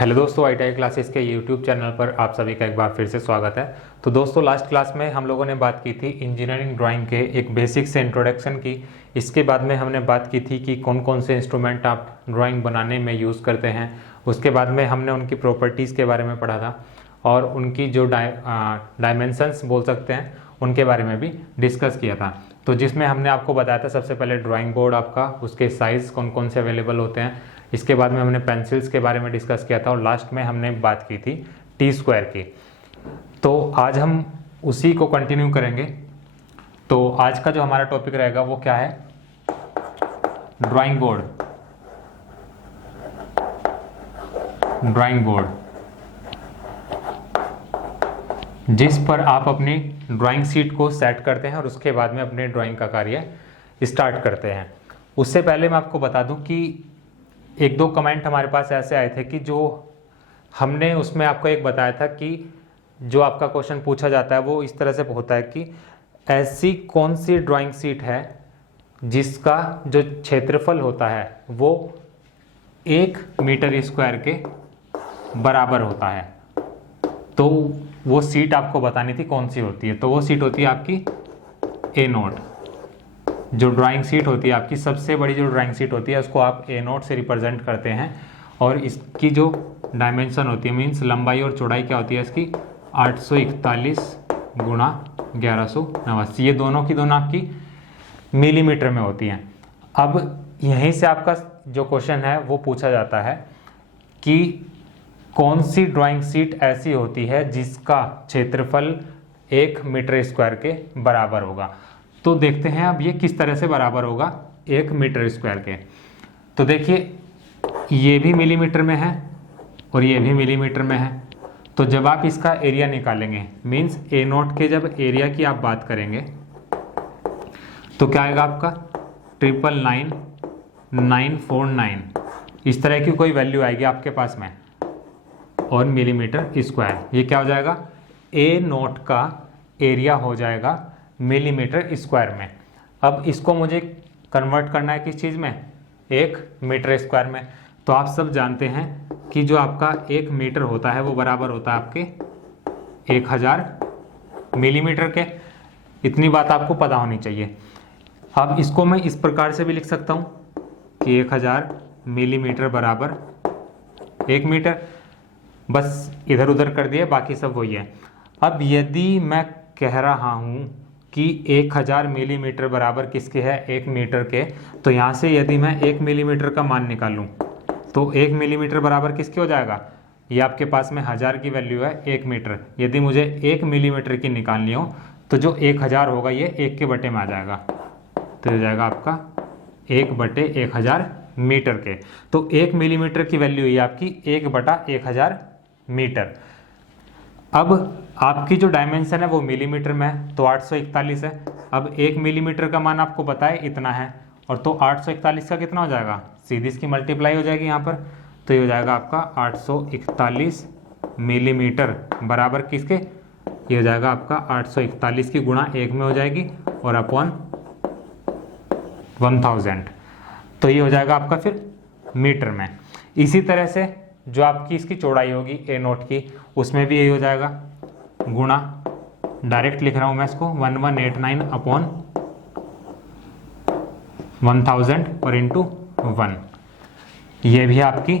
Hello दोस्तों, ITI classes के YouTube channel पर आप सभी का एक बार फिर से स्वागत है। तो दोस्तों, लास्ट क्लास में हम लोगों ने बात की थी इंजीनियरिंग ड्राइंग के एक बेसिक से इंट्रोडक्शन की। इसके बाद में हमने बात की थी कि कौन कौन से इंस्ट्रूमेंट आप ड्राइंग बनाने में यूज़ करते हैं। उसके बाद में हमने उनकी प्रॉपर्टीज़ के बारे में पढ़ा था और उनकी जो डायमेंशंस बोल सकते हैं उनके बारे में भी डिस्कस किया था। तो जिसमें हमने आपको बताया था सबसे पहले ड्राइंग बोर्ड आपका, उसके साइज़ कौन कौन से अवेलेबल होते हैं। इसके बाद में हमने पेंसिल्स के बारे में डिस्कस किया था और लास्ट में हमने बात की थी टी स्क्वायर की। तो आज हम उसी को कंटिन्यू करेंगे। तो आज का जो हमारा टॉपिक रहेगा वो क्या है? Drawing board. ड्राइंग बोर्ड जिस पर आप अपनी ड्राइंग शीट को सेट करते हैं और उसके बाद में अपने ड्राइंग का कार्य स्टार्ट करते हैं। उससे पहले मैं आपको बता दूं कि एक दो कमेंट हमारे पास ऐसे आए थे कि जो हमने उसमें आपको एक बताया था कि जो आपका क्वेश्चन पूछा जाता है वो इस तरह से होता है कि ऐसी कौन सी ड्राइंग शीट है जिसका जो क्षेत्रफल होता है वो 1 मीटर स्क्वायर के बराबर होता है। तो वो सीट आपको बतानी थी कौन सी होती है। तो वो सीट होती है आपकी A0। जो ड्राइंग सीट होती है आपकी, सबसे बड़ी जो ड्राइंग सीट होती है उसको आप A0 से रिप्रेजेंट करते हैं। और इसकी जो डायमेंशन होती है, मीन्स लंबाई और चौड़ाई क्या होती है इसकी, 841 गुणा 1189। ये दोनों की दोनों आपकी मिलीमीटर में होती हैं। अब यहीं से आपका जो क्वेश्चन है वो पूछा जाता है कि कौन सी ड्राइंग सीट ऐसी होती है जिसका क्षेत्रफल 1 मीटर स्क्वायर के बराबर होगा। तो देखते हैं अब ये किस तरह से बराबर होगा 1 मीटर स्क्वायर के। तो देखिए, ये भी मिलीमीटर में है और ये भी मिलीमीटर में है। तो जब आप इसका एरिया निकालेंगे, मीन्स A0 के जब एरिया की आप बात करेंगे तो क्या आएगा आपका 999,949। इस तरह की कोई वैल्यू आएगी आपके पास में और मिलीमीटर स्क्वायर। ये क्या हो जाएगा, A0 का एरिया हो जाएगा मिलीमीटर स्क्वायर में। अब इसको मुझे कन्वर्ट करना है किस चीज़ में, 1 मीटर स्क्वायर में। तो आप सब जानते हैं कि जो आपका 1 मीटर होता है वो बराबर होता है आपके 1000 मिलीमीटर के। इतनी बात आपको पता होनी चाहिए। अब इसको मैं इस प्रकार से भी लिख सकता हूँ कि 1000 मिलीमीटर बराबर 1 मीटर। बस इधर उधर कर दिया, बाकी सब वही है। अब यदि मैं कह रहा हूँ कि 1000 मिलीमीटर बराबर किसके है, 1 मीटर के, तो यहाँ से यदि मैं 1 मिलीमीटर का मान निकालूँ तो 1 मिलीमीटर बराबर किसके हो जाएगा, ये आपके पास में 1000 की वैल्यू है 1 मीटर। यदि मुझे 1 मिलीमीटर की निकालनी हो तो जो 1000 होगा ये 1 के बटे में आ जाएगा। तो हो जाएगा आपका 1 बटे 1000 मीटर के। तो 1 मिलीमीटर की वैल्यू है आपकी 1 बटा 1000 मीटर। अब आपकी जो डायमेंशन है वो मिलीमीटर में है तो 841 है। अब 1 मिलीमीटर का मान आपको पता है इतना है, और तो 841 का कितना हो जाएगा, सीधी इसकी मल्टीप्लाई हो जाएगी यहाँ पर। तो ये हो जाएगा आपका 841 मिलीमीटर बराबर किसके, ये हो जाएगा आपका 841 की गुणा 1 में हो जाएगी और अपॉन 1000। तो ये हो जाएगा आपका फिर मीटर में। इसी तरह से जो आपकी इसकी चौड़ाई होगी A0 की, उसमें भी यही हो जाएगा, गुणा, डायरेक्ट लिख रहा हूं मैं इसको, 1189 अपॉन 1000 और इंटू 1। ये भी आपकी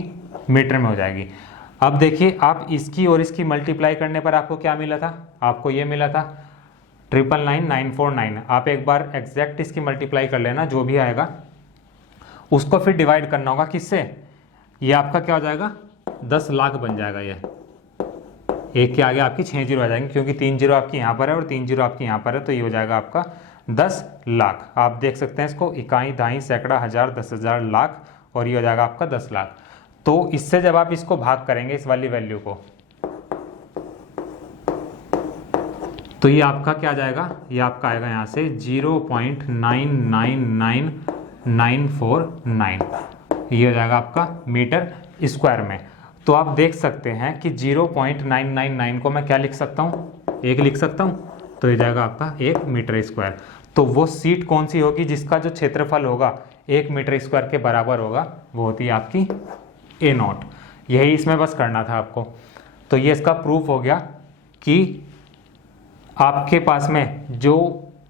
मीटर में हो जाएगी। अब देखिए, आप इसकी और इसकी मल्टीप्लाई करने पर आपको क्या मिला था, आपको ये मिला था 999,949। आप एक बार एग्जैक्ट इसकी मल्टीप्लाई कर लेना, जो भी आएगा उसको फिर डिवाइड करना होगा किससे, ये आपका क्या हो जाएगा 10 लाख बन जाएगा। ये एक के आगे आपकी 6 जीरो आ जाएंगे, क्योंकि 3 जीरो आपकी यहाँ पर है और 3 जीरो आपकी यहाँ पर है। तो ये हो जाएगा आपका 10 लाख। आप देख सकते हैं इसको, इकाई, दहाई, सैकड़ा, हजार, 10,000, लाख, और ये हो जाएगा आपका 10 लाख। तो इससे जब आप इसको भाग करेंगे इस वाली वैल्यू को, तो ये आपका क्या आ जाएगा, ये आपका आएगा यहाँ से 0.999949। ये हो जाएगा आपका मीटर स्क्वायर में। तो आप देख सकते हैं कि 0.999 को मैं क्या लिख सकता हूँ, 1 लिख सकता हूँ। तो ये जाएगा आपका 1 मीटर स्क्वायर। तो वो सीट कौन सी होगी जिसका जो क्षेत्रफल होगा 1 मीटर स्क्वायर के बराबर होगा, वो होती है आपकी A0। यही इसमें बस करना था आपको। तो ये इसका प्रूफ हो गया कि आपके पास में जो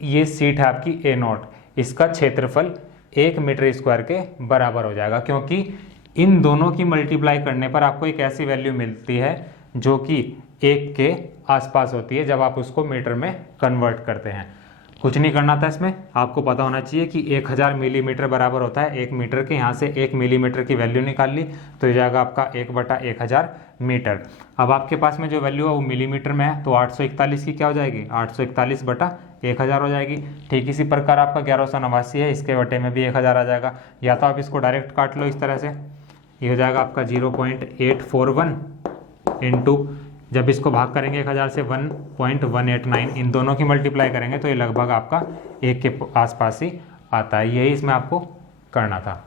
ये सीट है आपकी A0, इसका क्षेत्रफल 1 मीटर स्क्वायर के बराबर हो जाएगा, क्योंकि इन दोनों की मल्टीप्लाई करने पर आपको एक ऐसी वैल्यू मिलती है जो कि 1 के आसपास होती है जब आप उसको मीटर में कन्वर्ट करते हैं। कुछ नहीं करना था इसमें, आपको पता होना चाहिए कि 1000 मिलीमीटर बराबर होता है 1 मीटर के। यहाँ से 1 मिलीमीटर की वैल्यू निकाल ली तो ये जाएगा आपका 1/1000 मीटर। अब आपके पास में जो वैल्यू है वो मिलीमीटर में है, तो 841 की क्या हो जाएगी, 841/1000 हो जाएगी। ठीक इसी प्रकार आपका 1189 है, इसके बटे में भी 1000 आ जाएगा। या तो आप इसको डायरेक्ट काट लो इस तरह से, ये हो जाएगा आपका 0.841 इंटू, जब इसको भाग करेंगे 1000 से 1.189, इन दोनों की मल्टीप्लाई करेंगे तो ये लगभग आपका 1 के आसपास ही आता है। यही इसमें आपको करना था।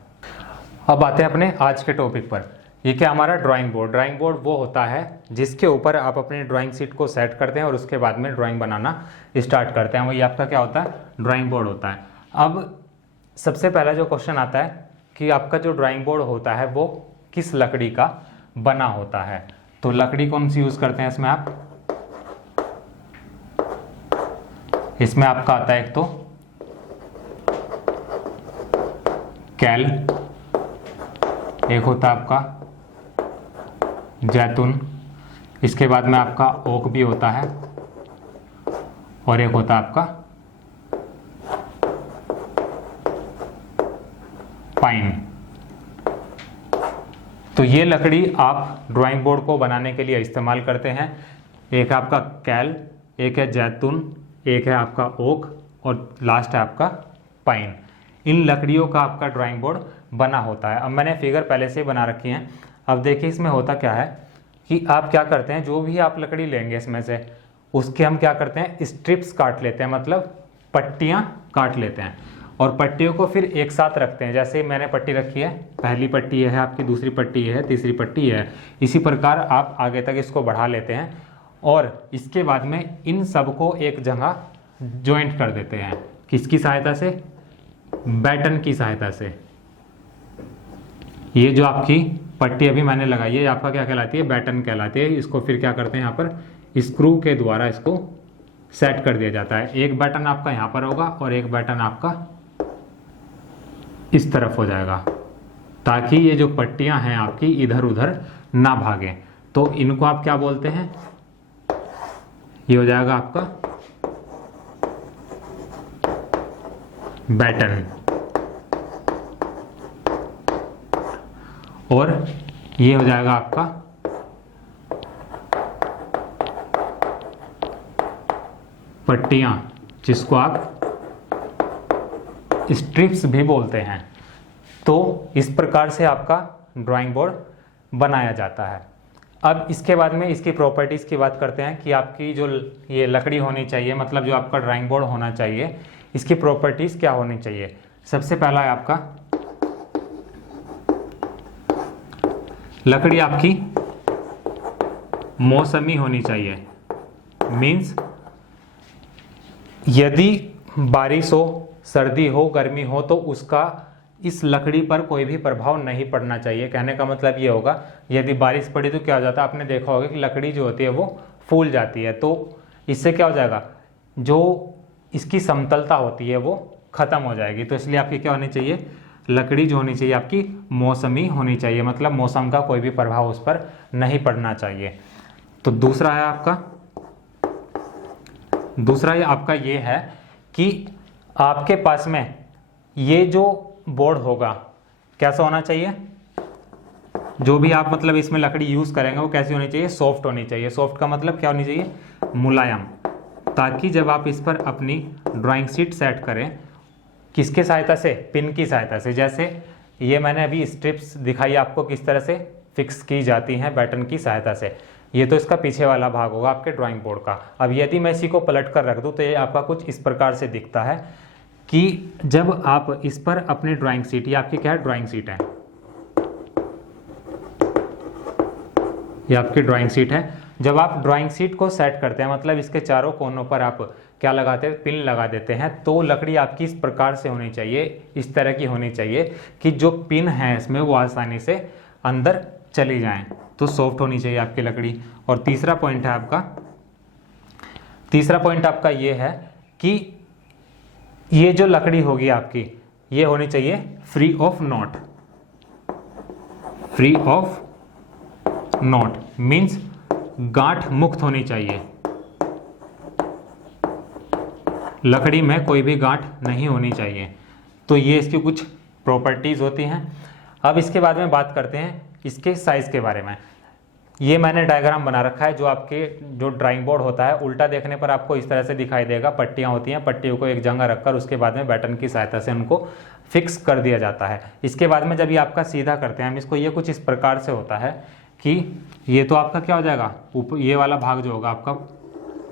अब आते हैं अपने आज के टॉपिक पर। ये क्या हमारा ड्राइंग बोर्ड। ड्राइंग बोर्ड वो होता है जिसके ऊपर आप अपनी ड्राइंग शीट को सेट करते हैं और उसके बाद में ड्राइंग बनाना स्टार्ट करते हैं, वही आपका क्या होता है, ड्राइंग बोर्ड होता है। अब सबसे पहला जो क्वेश्चन आता है कि आपका जो ड्राइंग बोर्ड होता है वो किस लकड़ी का बना होता है। तो लकड़ी कौन सी यूज करते हैं इसमें आप, इसमें आपका आता है एक तो कैल, एक होता है आपका जैतून, इसके बाद में आपका ओक भी होता है, और एक होता है आपका पाइन। तो ये लकड़ी आप ड्राइंग बोर्ड को बनाने के लिए इस्तेमाल करते हैं। एक आपका कैल, एक है जैतून, एक है आपका ओक और लास्ट है आपका पाइन। इन लकड़ियों का आपका ड्राइंग बोर्ड बना होता है। अब मैंने फिगर पहले से ही बना रखी हैं। अब देखिए इसमें होता क्या है कि आप क्या करते हैं, जो भी आप लकड़ी लेंगे इसमें से, उसके हम क्या करते हैं, स्ट्रिप्स काट लेते हैं, मतलब पट्टियाँ काट लेते हैं, और पट्टियों को फिर एक साथ रखते हैं। जैसे मैंने पट्टी रखी है, पहली पट्टी ये है आपकी, दूसरी पट्टी ये है, तीसरी पट्टी ये है। इसी प्रकार आप आगे तक इसको बढ़ा लेते हैं और इसके बाद में इन सबको एक जगह जॉइंट कर देते हैं। किसकी सहायता से, बैटन की सहायता से। ये जो आपकी पट्टी अभी मैंने लगाई है आपका क्या कहलाती है, बैटन कहलाती है। इसको फिर क्या करते हैं, यहाँ पर स्क्रू के द्वारा इसको सेट कर दिया जाता है। एक बैटन आपका यहाँ पर होगा और एक बैटन आपका इस तरफ हो जाएगा, ताकि ये जो पट्टियां हैं आपकी इधर उधर ना भागें। तो इनको आप क्या बोलते हैं, ये हो जाएगा आपका बैटन, और ये हो जाएगा आपका पट्टियां, जिसको आप स्ट्रिप्स भी बोलते हैं। तो इस प्रकार से आपका ड्राइंग बोर्ड बनाया जाता है। अब इसके बाद में इसकी प्रॉपर्टीज़ की बात करते हैं कि आपकी जो ये लकड़ी होनी चाहिए, मतलब जो आपका ड्राइंग बोर्ड होना चाहिए, इसकी प्रॉपर्टीज़ क्या होनी चाहिए। सबसे पहला है आपका लकड़ी आपकी मौसमी होनी चाहिए। मीन्स यदि बारिश हो, सर्दी हो, गर्मी हो, तो उसका इस लकड़ी पर कोई भी प्रभाव नहीं पड़ना चाहिए। कहने का मतलब ये होगा, यदि बारिश पड़ी तो क्या हो जाता है, आपने देखा होगा कि लकड़ी जो होती है वो फूल जाती है। तो इससे क्या हो जाएगा, जो इसकी समतलता होती है वो ख़त्म हो जाएगी। तो इसलिए आपकी क्या होनी चाहिए, लकड़ी जो होनी चाहिए आपकी मौसमी होनी चाहिए, मतलब मौसम का कोई भी प्रभाव उस पर नहीं पड़ना चाहिए। तो दूसरा है आपका, दूसरा आपका ये है कि आपके पास में ये जो बोर्ड होगा कैसा होना चाहिए, जो भी आप मतलब इसमें लकड़ी यूज़ करेंगे वो कैसी होनी चाहिए, सॉफ्ट होनी चाहिए। सॉफ्ट का मतलब क्या होनी चाहिए, मुलायम, ताकि जब आप इस पर अपनी ड्राइंग शीट सेट करें, किसके सहायता से, पिन की सहायता से। जैसे ये मैंने अभी स्ट्रिप्स दिखाई आपको किस तरह से फिक्स की जाती हैं बैटन की सहायता से। ये तो इसका पीछे वाला भाग होगा आपके ड्राइंग बोर्ड का। अब यदि मैं इसी को पलट कर रख दूं तो ये आपका कुछ इस प्रकार से दिखता है कि जब आप इस पर अपनी ड्राइंग शीट, ये आपकी क्या है, ड्राइंग शीट है, ये आपकी ड्राइंग शीट है। जब आप ड्राइंग शीट को सेट करते हैं, मतलब इसके चारों कोनों पर आप क्या लगाते हैं, पिन लगा देते हैं, तो लकड़ी आपकी इस प्रकार से होनी चाहिए, इस तरह की होनी चाहिए कि जो पिन है इसमें वो आसानी से अंदर चली जाएं, तो सॉफ्ट होनी चाहिए आपकी लकड़ी। और तीसरा पॉइंट आपका ये है कि ये जो लकड़ी होगी आपकी, ये होनी चाहिए free of not. Free of not means गांठ मुक्त होनी चाहिए, लकड़ी में कोई भी गांठ नहीं होनी चाहिए। तो ये इसकी कुछ प्रॉपर्टीज होती हैं। अब इसके बाद में बात करते हैं इसके साइज के बारे में। ये मैंने डायग्राम बना रखा है, जो आपके जो ड्राइंग बोर्ड होता है उल्टा देखने पर आपको इस तरह से दिखाई देगा। पट्टियां होती हैं, पट्टियों को एक जगह रखकर उसके बाद में बैटन की सहायता से उनको फिक्स कर दिया जाता है। इसके बाद में जब ये आपका सीधा करते हैं हम इसको, ये कुछ इस प्रकार से होता है कि ये तो आपका क्या हो जाएगा, ऊपर ये वाला भाग जो होगा आपका,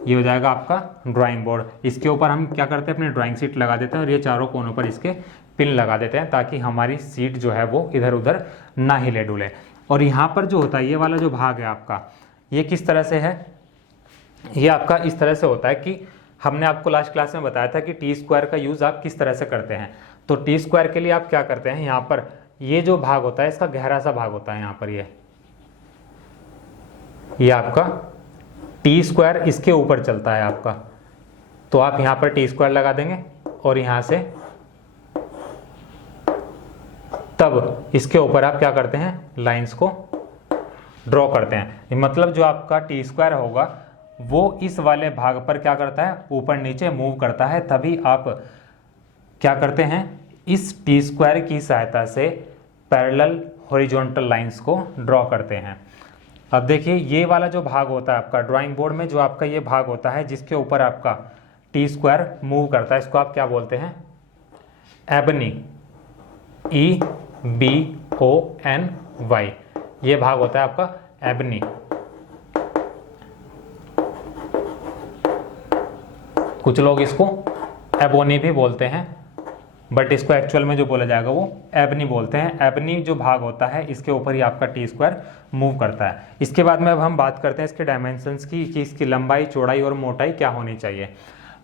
ये हो जाएगा आपका ड्राइंग बोर्ड। इसके ऊपर हम क्या करते हैं, अपनी ड्राइंग शीट लगा देते हैं और ये चारों कोनों पर इसके पिन लगा देते हैं, ताकि हमारी सीट जो है वो इधर उधर ना हिले डुले। और यहाँ पर जो होता है ये वाला जो भाग है आपका, ये किस तरह से है, ये आपका इस तरह से होता है कि हमने आपको लास्ट क्लास में बताया था कि टी स्क्वायर का यूज़ आप किस तरह से करते हैं। तो टी स्क्वायर के लिए आप क्या करते हैं, यहाँ पर ये जो भाग होता है इसका गहरा सा भाग होता है, यहाँ पर ये आपका टी स्क्वायर इसके ऊपर चलता है आपका। तो आप यहाँ पर टी स्क्वायर लगा देंगे और यहाँ से तब इसके ऊपर आप क्या करते हैं, लाइंस को ड्रॉ करते हैं। मतलब जो आपका टी स्क्वायर होगा वो इस वाले भाग पर क्या करता है, ऊपर नीचे मूव करता है। तभी आप क्या करते हैं, इस टी स्क्वायर की सहायता से पैरेलल हॉरिजॉन्टल लाइंस को ड्रॉ करते हैं। अब देखिए ये वाला जो भाग होता है आपका ड्राइंग बोर्ड में, जो आपका ये भाग होता है जिसके ऊपर आपका टी स्क्वायर मूव करता है, इसको आप क्या बोलते हैं, एबनी, EBONY, ये भाग होता है आपका एबनी। कुछ लोग इसको एबोनी भी बोलते हैं, बट इसको एक्चुअल में जो बोला जाएगा वो एबनी बोलते हैं। एबनी जो भाग होता है इसके ऊपर ही आपका टी स्क्वायर मूव करता है। इसके बाद में अब हम बात करते हैं इसके डायमेंशंस की, कि इसकी लंबाई, चौड़ाई और मोटाई क्या होनी चाहिए।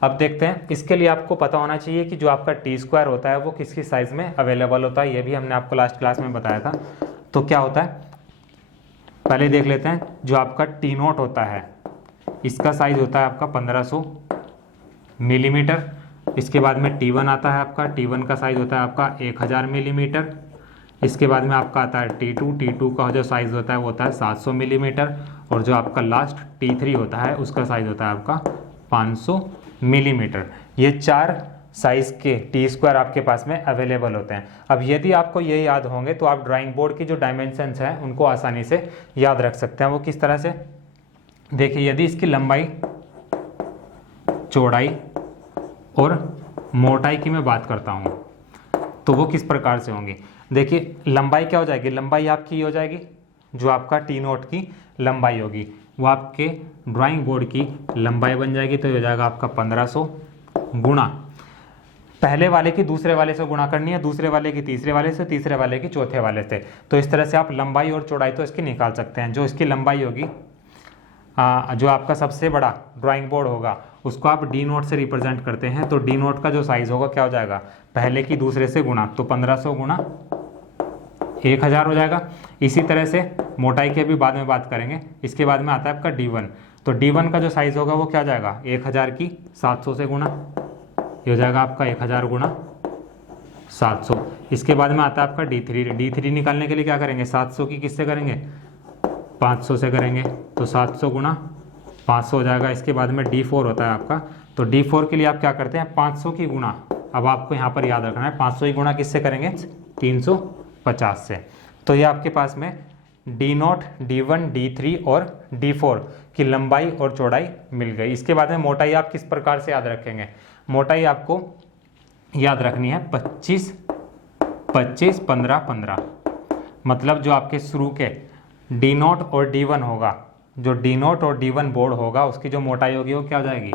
अब देखते हैं, इसके लिए आपको पता होना चाहिए कि जो आपका टी स्क्वायर होता है वो किस किस साइज में अवेलेबल होता है। ये भी हमने आपको लास्ट क्लास में बताया था। तो क्या होता है, पहले देख लेते हैं। जो आपका टी नोट होता है इसका साइज होता है आपका 1500 मिलीमीटर। इसके बाद में T1 आता है आपका, T1 का साइज होता है आपका 1000 मिलीमीटर। इसके बाद में आपका आता है T2 का जो साइज होता है वो होता है 700 मिलीमीटर। और जो आपका लास्ट T3 होता है उसका साइज होता है आपका 500 मिलीमीटर। ये 4 साइज के टी स्क्वायर आपके पास में अवेलेबल होते हैं। अब यदि आपको ये याद होंगे तो आप ड्राइंग बोर्ड की जो डायमेंशंस हैं उनको आसानी से याद रख सकते हैं। वो किस तरह से, देखिए यदि इसकी लंबाई, चौड़ाई और मोटाई की मैं बात करता हूँ तो वो किस प्रकार से होंगी। देखिए लंबाई क्या हो जाएगी, लंबाई आपकी हो जाएगी, जो आपका टी नोट की लंबाई होगी वो आपके ड्राइंग बोर्ड की लंबाई बन जाएगी। तो ये हो जाएगा आपका 1500 गुणा पहले वाले की दूसरे वाले से गुणा करनी है, दूसरे वाले की तीसरे वाले से, तीसरे वाले की चौथे वाले से। तो इस तरह से आप लंबाई और चौड़ाई तो इसकी निकाल सकते हैं। जो इसकी लंबाई होगी, जो आपका सबसे बड़ा ड्राइंग बोर्ड होगा उसको आप डी नोट से रिप्रेजेंट करते हैं। तो डी नोट का जो साइज होगा क्या हो जाएगा, पहले की दूसरे से गुणा, तो 1500 गुणा 1000 हो जाएगा। इसी तरह से मोटाई के भी बाद में बात करेंगे। इसके बाद में आता है आपका D1। तो D1 का जो साइज होगा वो क्या हो जाएगा, 1000 की 700 से गुणा, ये हो जाएगा आपका 1000 गुणा 700। इसके बाद में आता है आपका D3 निकालने के लिए क्या करेंगे, 700 की किससे करेंगे, 500 से करेंगे। तो 700 गुणा 500 हो जाएगा। इसके बाद में D4 होता है आपका। तो D4 के लिए आप क्या करते हैं, 500 की गुणा, अब आपको यहाँ पर याद रखना है 500 की गुणा किससे करेंगे, 350 से। तो ये आपके पास में D0, D1, D3 और D4 की लंबाई और चौड़ाई मिल गई। इसके बाद में मोटाई आप किस प्रकार से याद रखेंगे, मोटाई आपको याद रखनी है 25, 25, 15, 15। मतलब जो आपके शुरू के D0 और D1 होगा, जो D0 और D1 बोर्ड होगा उसकी जो मोटाई होगी वो क्या हो जाएगी,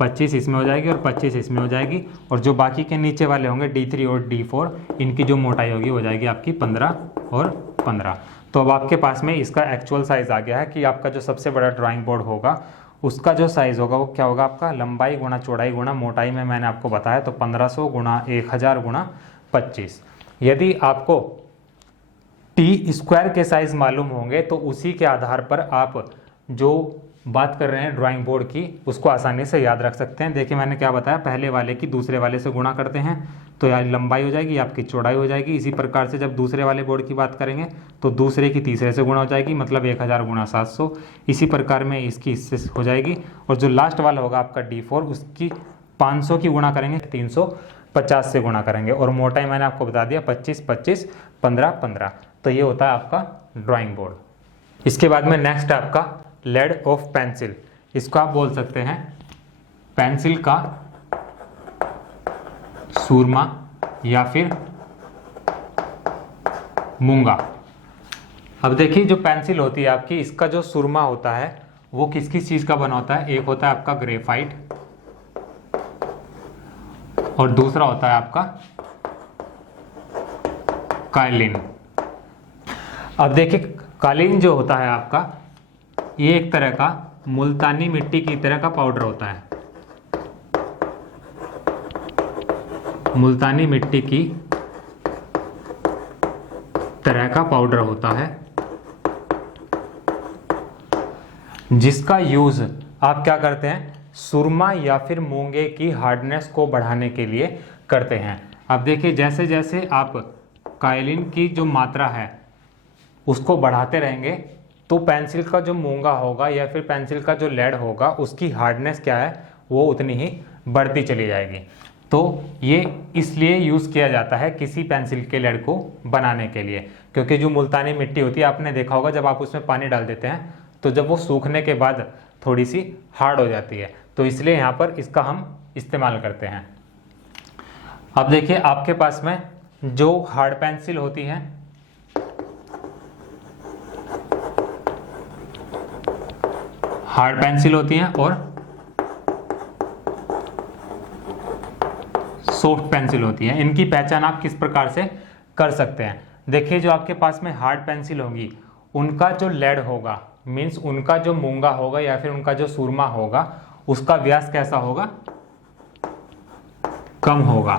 25 इसमें हो जाएगी और 25 इसमें हो जाएगी। और जो बाकी के नीचे वाले होंगे D3 और D4, इनकी जो मोटाई होगी हो जाएगी आपकी 15 और 15। तो अब आपके पास में इसका एक्चुअल साइज़ आ गया है कि आपका जो सबसे बड़ा ड्राइंग बोर्ड होगा उसका जो साइज़ होगा वो क्या होगा, आपका लंबाई गुणा चौड़ाई गुणा मोटाई में मैंने आपको बताया। तो 1500 गुणा 1000 गुणा 25। यदि आपको टी स्क्वायर के साइज मालूम होंगे तो उसी के आधार पर आप जो बात कर रहे हैं ड्राइंग बोर्ड की उसको आसानी से याद रख सकते हैं। देखिए मैंने क्या बताया, पहले वाले की दूसरे वाले से गुणा करते हैं तो यार लंबाई हो जाएगी, आपकी चौड़ाई हो जाएगी। इसी प्रकार से जब दूसरे वाले बोर्ड की बात करेंगे तो दूसरे की तीसरे से गुणा हो जाएगी, मतलब 1000 गुणा 700। इसी प्रकार में इसकी इससे हो जाएगी, और जो लास्ट वाला होगा आपका D4 उसकी 500 की गुणा करेंगे 350 से गुणा करेंगे, और मोटाई मैंने आपको बता दिया 25 25 15 15। तो ये होता है आपका ड्राइंग बोर्ड। इसके बाद में नेक्स्ट है आपका लेड ऑफ पेंसिल। इसको आप बोल सकते हैं पेंसिल का सूरमा या फिर मूंगा। अब देखिए जो पेंसिल होती है आपकी, इसका जो सुरमा होता है वो किस किस चीज का बना होता है। एक होता है आपका ग्रेफाइट और दूसरा होता है आपका कालीन। अब देखिए कालीन जो होता है आपका, ये एक तरह का मुल्तानी मिट्टी की तरह का पाउडर होता है। मुल्तानी मिट्टी की तरह का पाउडर होता है, जिसका यूज आप क्या करते हैं, सुरमा या फिर मूंगे की हार्डनेस को बढ़ाने के लिए करते हैं। अब देखिए जैसे जैसे आप कालीन की जो मात्रा है उसको बढ़ाते रहेंगे तो पेंसिल का जो मूंगा होगा या फिर पेंसिल का जो लेड होगा उसकी हार्डनेस क्या है वो उतनी ही बढ़ती चली जाएगी। तो ये इसलिए यूज़ किया जाता है किसी पेंसिल के लेड को बनाने के लिए, क्योंकि जो मुल्तानी मिट्टी होती है आपने देखा होगा जब आप उसमें पानी डाल देते हैं तो जब वो सूखने के बाद थोड़ी सी हार्ड हो जाती है, तो इसलिए यहाँ पर इसका हम इस्तेमाल करते हैं। अब देखिए आपके पास में जो हार्ड पेंसिल होती है, हार्ड पेंसिल होती हैं और सॉफ्ट पेंसिल होती है। इनकी पहचान आप किस प्रकार से कर सकते हैं। देखिए जो आपके पास में हार्ड पेंसिल होगी उनका जो लेड होगा, मीन्स उनका जो मूंगा होगा या फिर उनका जो सुरमा होगा उसका व्यास कैसा होगा, कम होगा,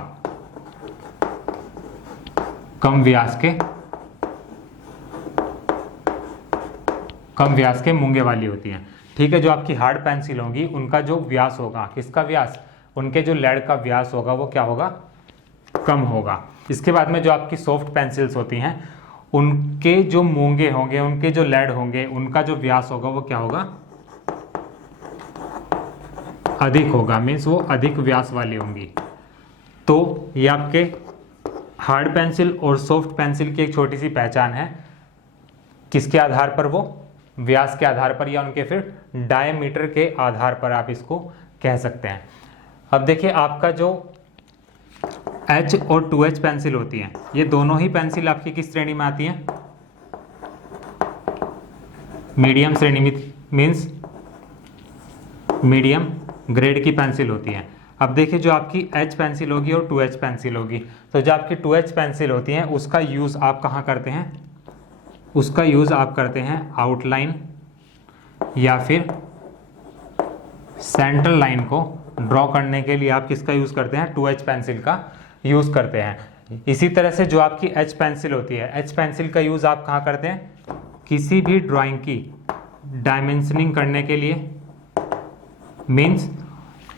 कम व्यास के मूंगे वाली होती हैं। ठीक है, जो आपकी हार्ड पेंसिल होगी उनका जो व्यास होगा, किसका व्यास, उनके जो लेड का व्यास होगा वो क्या होगा, कम होगा। इसके बाद में जो आपकी सॉफ्ट पेंसिल्स होती हैं उनके जो मूंगे होंगे, उनके जो लेड होंगे, उनका जो व्यास होगा वो क्या होगा, अधिक होगा, मीन्स वो अधिक व्यास वाली होंगी। तो ये आपके हार्ड पेंसिल और सॉफ्ट पेंसिल की एक छोटी सी पहचान है, किसके आधार पर, वो व्यास के आधार पर या उनके फिर डायमीटर के आधार पर आप इसको कह सकते हैं। अब देखिए आपका जो H और 2H पेंसिल होती हैं, ये दोनों ही पेंसिल आपकी किस श्रेणी में आती हैं, मीडियम श्रेणी में, मीन्स मीडियम ग्रेड की पेंसिल होती हैं। अब देखिए जो आपकी H पेंसिल होगी और 2H पेंसिल होगी, तो जो आपकी 2H पेंसिल होती हैं उसका यूज़ आप कहाँ करते हैं, उसका यूज़ आप करते हैं आउटलाइन या फिर सेंट्रल लाइन को ड्रॉ करने के लिए आप किसका यूज़ करते हैं, 2H पेंसिल का यूज़ करते हैं। इसी तरह से जो आपकी H पेंसिल होती है, H पेंसिल का यूज़ आप कहाँ करते हैं, किसी भी ड्राइंग की डायमेंशनिंग करने के लिए, मीन्स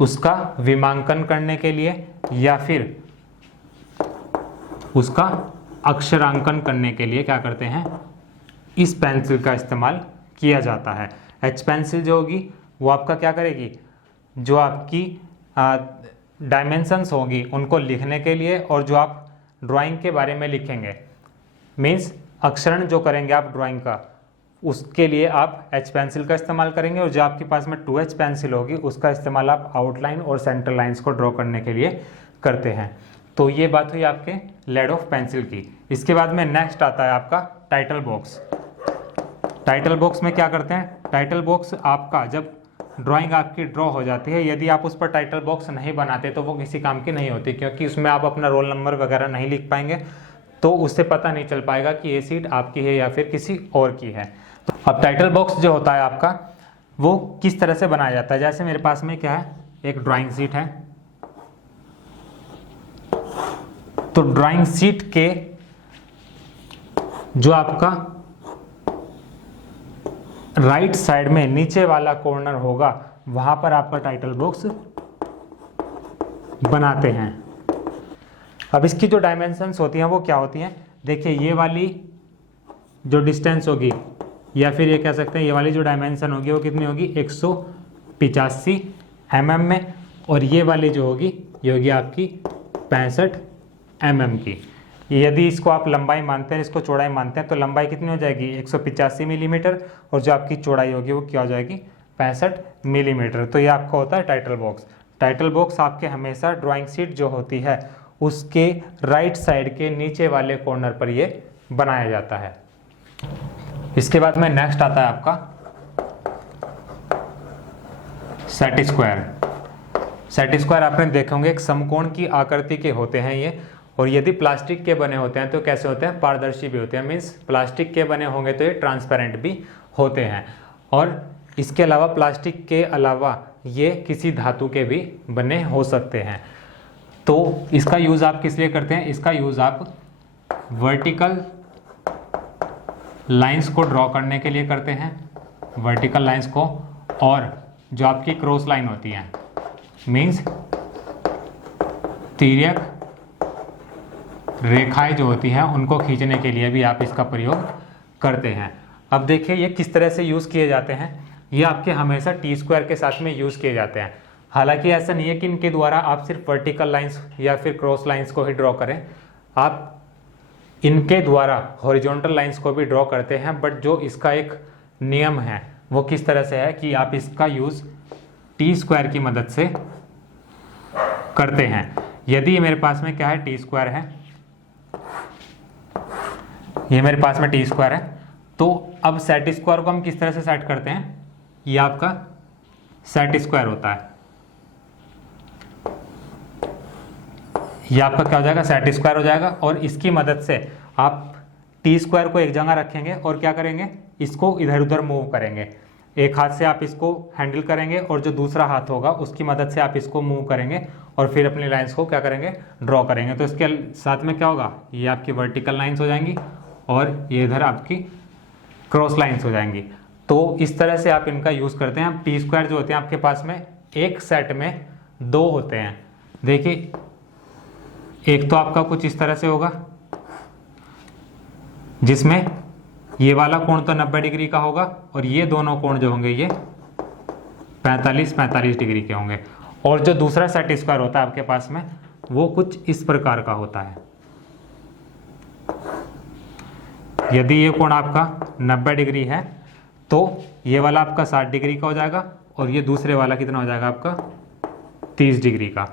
उसका विमांकन करने के लिए या फिर उसका अक्षरांकन करने के लिए क्या करते हैं, इस पेंसिल का इस्तेमाल किया जाता है। H पेंसिल जो होगी वो आपका क्या करेगी, जो आपकी डायमेंशंस होगी उनको लिखने के लिए, और जो आप ड्राइंग के बारे में लिखेंगे, मीन्स अक्षरण जो करेंगे आप ड्राइंग का, उसके लिए आप H पेंसिल का इस्तेमाल करेंगे। और जो आपके पास में 2H पेंसिल होगी उसका इस्तेमाल आप आउटलाइन और सेंट्रल लाइंस को ड्रॉ करने के लिए करते हैं। तो ये बात हुई आपके लेड ऑफ पेंसिल की। इसके बाद में नेक्स्ट आता है आपका टाइटल बॉक्स। टाइटल बॉक्स में क्या करते हैं, टाइटल बॉक्स आपका जब ड्राइंग आपकी ड्रॉ हो जाती है, यदि आप उस पर टाइटल बॉक्स नहीं बनाते तो वो किसी काम की नहीं होती, क्योंकि उसमें आप अपना रोल नंबर वगैरह नहीं लिख पाएंगे, तो उससे पता नहीं चल पाएगा कि ये सीट आपकी है या फिर किसी और की है। तो अब टाइटल बॉक्स जो होता है आपका वो किस तरह से बनाया जाता है, जैसे मेरे पास में क्या है, एक ड्राइंग शीट है, तो ड्राइंग शीट के जो आपका राइट साइड में नीचे वाला कॉर्नर होगा वहां पर आपका टाइटल बॉक्स बनाते हैं। अब इसकी जो डायमेंशंस होती हैं वो क्या होती हैं, देखिए ये वाली जो डिस्टेंस होगी या फिर ये कह सकते हैं ये वाली जो डायमेंशन होगी वो कितनी होगी 185 mm में, और ये वाली जो होगी ये होगी आपकी 65 mm की। यदि इसको आप लंबाई मानते हैं, इसको चौड़ाई मानते हैं, तो लंबाई कितनी हो जाएगी 185 मिलीमीटर, और जो आपकी चौड़ाई होगी वो क्या हो जाएगी 65 मिलीमीटर। तो ये आपका होता है टाइटल बॉक्स। टाइटल बॉक्स आपके हमेशा ड्राइंग शीट जो होती है उसके राइट साइड के नीचे वाले कॉर्नर पर ये बनाया जाता है। इसके बाद में नेक्स्ट आता है आपका सेट स्क्वायर। सेट स्क्वायर आपने देखे होंगे एक समकोण की आकृति के होते हैं ये, और यदि प्लास्टिक के बने होते हैं तो कैसे होते हैं, पारदर्शी भी होते हैं। मीन्स प्लास्टिक के बने होंगे तो ये ट्रांसपेरेंट भी होते हैं, और इसके अलावा प्लास्टिक के अलावा ये किसी धातु के भी बने हो सकते हैं। तो इसका यूज़ आप किस लिए करते हैं, इसका यूज़ आप वर्टिकल लाइंस को ड्रॉ करने के लिए करते हैं, वर्टिकल लाइंस को, और जो आपकी क्रॉस लाइन होती है मीन्स तिर्यक रेखाएं जो होती हैं उनको खींचने के लिए भी आप इसका प्रयोग करते हैं। अब देखिए ये किस तरह से यूज़ किए जाते हैं, ये आपके हमेशा टी स्क्वायर के साथ में यूज़ किए जाते हैं। हालांकि ऐसा नहीं है कि इनके द्वारा आप सिर्फ वर्टिकल लाइंस या फिर क्रॉस लाइंस को ही ड्रॉ करें, आप इनके द्वारा हॉरिजॉन्टल लाइंस को भी ड्रॉ करते हैं। बट जो इसका एक नियम है वो किस तरह से है कि आप इसका यूज़ टी स्क्वायर की मदद से करते हैं। यदि मेरे पास में क्या है टी स्क्वायर है, ये मेरे पास में टी स्क्वायर है, तो अब सेट स्क्वायर को हम किस तरह से सेट करते हैं, ये आपका सेट स्क्वायर होता है, ये आपका क्या हो जाएगा सेट स्क्वायर हो जाएगा। और इसकी मदद से आप टी स्क्वायर को एक जगह रखेंगे और क्या करेंगे, इसको इधर उधर मूव करेंगे। एक हाथ से आप इसको हैंडल करेंगे और जो दूसरा हाथ होगा उसकी मदद से आप इसको मूव करेंगे और फिर अपनी लाइंस को क्या करेंगे ड्रॉ करेंगे। तो इसके साथ में क्या होगा, ये आपकी वर्टिकल लाइंस हो जाएंगी और ये इधर आपकी क्रॉस लाइंस हो जाएंगी। तो इस तरह से आप इनका यूज़ करते हैं। अब टी स्क्वायर जो होते हैं आपके पास में एक सेट में 2 होते हैं। देखिए एक तो आपका कुछ इस तरह से होगा जिसमें ये वाला कोण तो 90 डिग्री का होगा और ये दोनों कोण जो होंगे ये 45 डिग्री के होंगे। और जो दूसरा सेट स्क्वायर होता है आपके पास में वो कुछ इस प्रकार का होता है। यदि ये कोण आपका 90 डिग्री है तो ये वाला आपका 60 डिग्री का हो जाएगा और ये दूसरे वाला कितना हो जाएगा आपका 30 डिग्री का।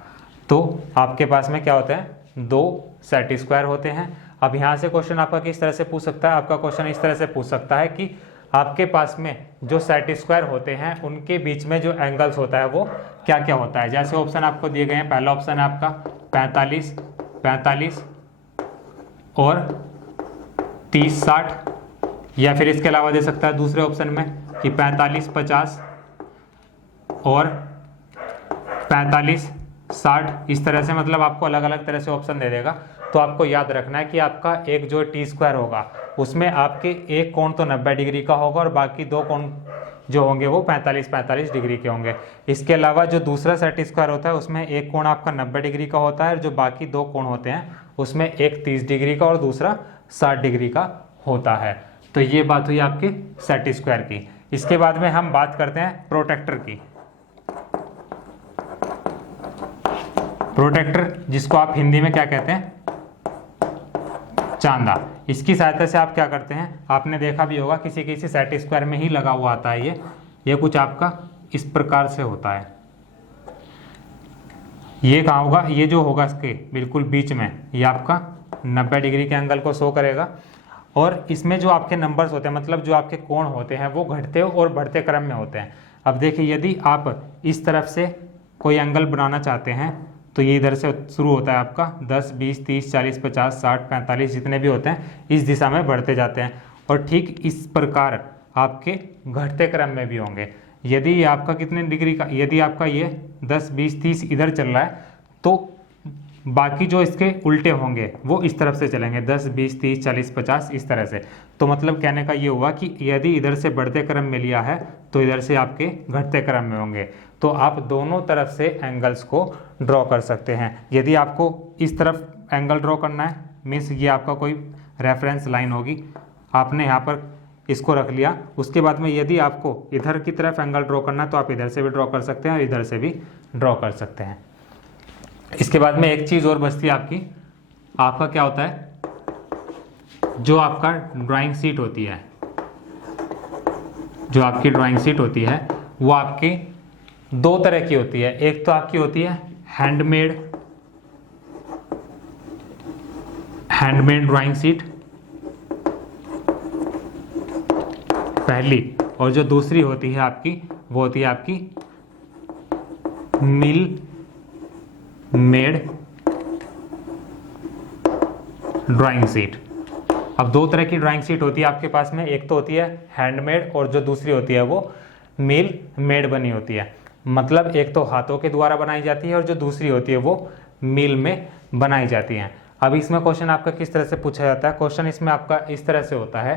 तो आपके पास में क्या होता है 2 सेट स्क्वायर होते हैं। अब यहाँ से क्वेश्चन आपका किस तरह से पूछ सकता है, आपका क्वेश्चन इस तरह से पूछ सकता है कि आपके पास में जो सेट स्क्वायर होते हैं उनके बीच में जो एंगल्स होता है वो क्या क्या होता है। जैसे ऑप्शन आपको दिए गए हैं, पहला ऑप्शन है आपका 45 45 और 30 60, या फिर इसके अलावा दे सकता है दूसरे ऑप्शन में कि 45 50 और 45 60। इस तरह से मतलब आपको अलग अलग तरह से ऑप्शन दे देगा। तो आपको याद रखना है कि आपका एक जो टी स्क्वायर होगा उसमें आपके एक कोण तो 90 डिग्री का होगा और बाकी 2 कोण जो होंगे वो 45 डिग्री के होंगे। इसके अलावा जो दूसरा सेट स्क्वायर होता है उसमें एक कोण आपका 90 डिग्री का होता है और जो बाकी 2 कोण होते हैं उसमें एक 30 डिग्री का और दूसरा 60 डिग्री का होता है। तो ये बात हुई आपके सेट स्क्वायर की। इसके बाद में हम बात करते हैं प्रोटेक्टर की। प्रोटेक्टर जिसको आप हिंदी में क्या कहते हैं चांदा। इसकी सहायता से आप क्या करते हैं, आपने देखा भी होगा किसी किसी सेट स्क्वायर में ही लगा हुआ आता है ये कुछ आपका इस प्रकार से होता है। ये कहाँ होगा, ये जो होगा इसके बिल्कुल बीच में ये आपका 90 डिग्री के एंगल को शो करेगा। और इसमें जो आपके नंबर्स होते हैं मतलब जो आपके कोण होते हैं वो घटते और बढ़ते क्रम में होते हैं। अब देखिए यदि आप इस तरफ से कोई एंगल बनाना चाहते हैं तो ये इधर से शुरू होता है आपका 10 20 30 40 50 60 45 जितने भी होते हैं इस दिशा में बढ़ते जाते हैं। और ठीक इस प्रकार आपके घटते क्रम में भी होंगे। यदि ये आपका कितने डिग्री का, यदि आपका ये 10 20 30 इधर चल रहा है तो बाकी जो इसके उल्टे होंगे वो इस तरफ से चलेंगे, 10, 20, 30, 40, 50 इस तरह से। तो मतलब कहने का ये हुआ कि यदि इधर से बढ़ते क्रम में लिया है तो इधर से आपके घटते क्रम में होंगे। तो आप दोनों तरफ से एंगल्स को ड्रॉ कर सकते हैं। यदि आपको इस तरफ एंगल ड्रॉ करना है, मीन्स ये आपका कोई रेफरेंस लाइन होगी, आपने यहाँ पर इसको रख लिया। उसके बाद में यदि आपको इधर की तरफ एंगल ड्रॉ करना है तो आप इधर से भी ड्रॉ कर सकते हैं और इधर से भी ड्रॉ कर सकते हैं। इसके बाद में एक चीज़ और बचती है आपकी, आपका क्या होता है, जो आपका ड्राइंग शीट होती है, जो आपकी ड्राइंग शीट होती है वो आपकी दो तरह की होती है। एक तो आपकी होती है हैंडमेड ड्राइंग शीट पहली, और जो दूसरी होती है आपकी वो होती है आपकी मिल मेड ड्राइंग शीट। अब दो तरह की ड्राइंग शीट होती है आपके पास में, एक तो होती है हैंडमेड और जो दूसरी होती है वो मिल मेड बनी होती है। मतलब एक तो हाथों के द्वारा बनाई जाती है और जो दूसरी होती है वो मिल में बनाई जाती है। अब इसमें क्वेश्चन आपका किस तरह से पूछा जाता है, क्वेश्चन इसमें आपका इस तरह से होता है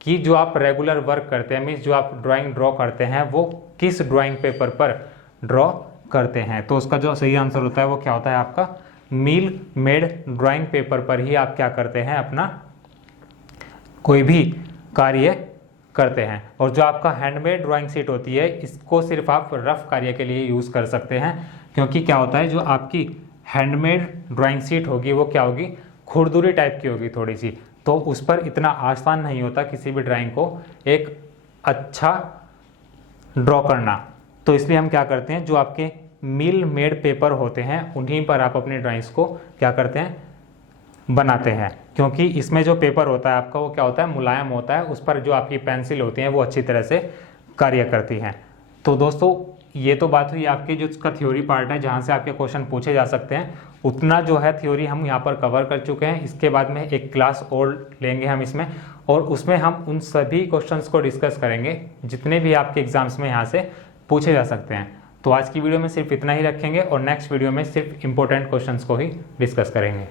कि जो आप रेगुलर वर्क करते हैं, मीन्स जो आप ड्राइंग ड्रॉ करते हैं वो किस ड्राइंग पेपर पर ड्रॉ करते हैं। तो उसका जो सही आंसर होता है वो क्या होता है आपका मिल मेड ड्राइंग पेपर पर ही आप क्या करते हैं, अपना कोई भी कार्य करते हैं। और जो आपका हैंडमेड ड्राइंग शीट होती है इसको सिर्फ आप रफ कार्य के लिए यूज़ कर सकते हैं, क्योंकि क्या होता है जो आपकी हैंडमेड ड्राइंग शीट होगी वो क्या होगी, खुरदुरी टाइप की होगी थोड़ी सी, तो उस पर इतना आसान नहीं होता किसी भी ड्राइंग को एक अच्छा ड्रॉ करना। तो इसलिए हम क्या करते हैं, जो आपके मिल मेड पेपर होते हैं उन्हीं पर आप अपनी ड्राइंग्स को क्या करते हैं, बनाते हैं। क्योंकि इसमें जो पेपर होता है आपका वो क्या होता है, मुलायम होता है, उस पर जो आपकी पेंसिल होती हैं वो अच्छी तरह से कार्य करती हैं। तो दोस्तों ये तो बात हुई आपकी जो उसका थ्योरी पार्ट है जहाँ से आपके क्वेश्चन पूछे जा सकते हैं, उतना जो है थ्योरी हम यहाँ पर कवर कर चुके हैं। इसके बाद में एक क्लास और लेंगे हम इसमें, और उसमें हम उन सभी क्वेश्चंस को डिस्कस करेंगे जितने भी आपके एग्जाम्स में यहाँ से पूछे जा सकते हैं। तो आज की वीडियो में सिर्फ इतना ही रखेंगे और नेक्स्ट वीडियो में सिर्फ इंपॉर्टेंट क्वेश्चंस को ही डिस्कस करेंगे।